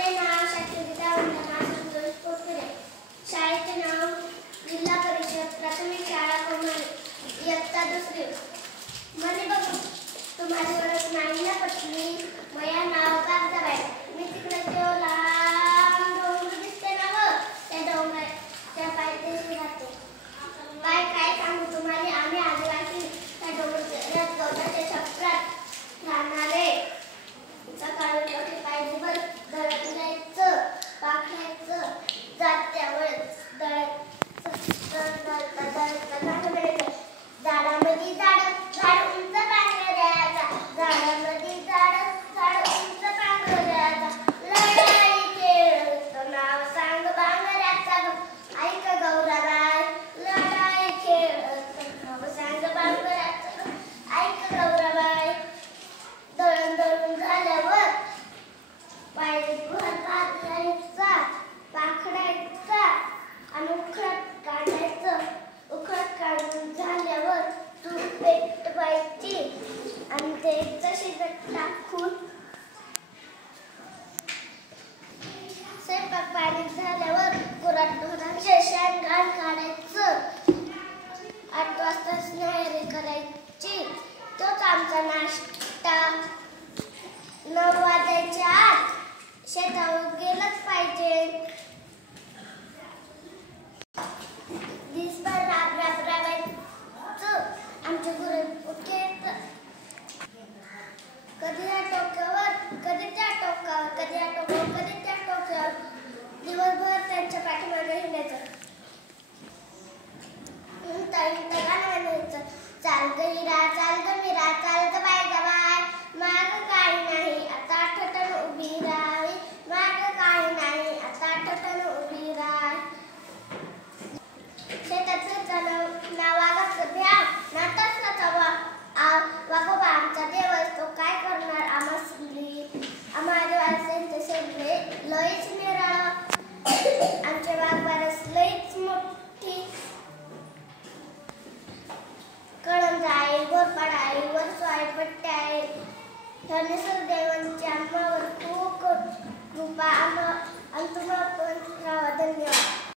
माझे नाव शक्तिगीता वंदना संतोष पोटकुरे. शाळेचे नाव जिल्हा परिषद प्राथमिक शाळा कोमारी, इयत्ता 2री. मने बघू तुम्हाला वरच नाही ना पटली. मया नाव कागदाबाई. मी तिकडे तो लांब डोंगर दिसते ना व त्या डोंगराच्या पायथ्याशी राहते. काय सांगू तुम्हाला, आम्ही आदिवासी त्या डोंगरात गवताच्या छपरात राहणारे. सकाळी उठून पायरीवर दळत जायचं, पाखरायचं, जात्यावर झाडामध्ये झाड उंच पांढऱ्याचा, झाडामध्ये झाड उंच पांढऱ्याचा. लढाई खेळत नाव सांग बांगड्याचा ग, ऐक गौराबाई. लढाई खेळत नाव सांग बांगड्याचा ग, ऐक गौराबाई. दळण दळून झाल्यावर पायरीवर भाजायचा, पाखडायचा आणि उखळत काढायचं. उखळत काढून झाल्यावर तूर पेटवायची आणि ते शिजत टाकून स्वयंपाक पाणी झाल्यावर गुराढोरांचे शेण-घाण काढायचं. 8 वाजता न्याहारी करायची. तोच आमचा नाश्ता. 9 वाजायच्या आत शेतावर गेलंच पाहिजे. दिसभर राबायचं. आमचे गुरु कधी या टोक्यावर, कधी त्या टोकावर, कधी या टोकावर, कधी त्या टोक्यावर. दिवसभर त्यांच्या पाठीमागे हिंडायचं. गाणं म्हणायचं. चाल ग हिरा, चाल ग मीरा, चाल ग बाय ग बाय. माग काही नाही आता ठटन उभी राही. माग काही नाही आता ठटन उभी राही. शेतात फिरताना वाघाचं भ्याव ना तसलाचा वाघोबा आमचा देव असतो. काय करणार आम्हा आदिवासींचे सगळे लईच निराळ. आमचे वाघबारस लईच मोठी. कळंज आहे, गोरपाड आहे, वरसू आहे, पट्टे आहे. ह्या निसर्गदेवांची आम्हावर खूप कृपा. आणि तुम्हाला पण धन्यवाद.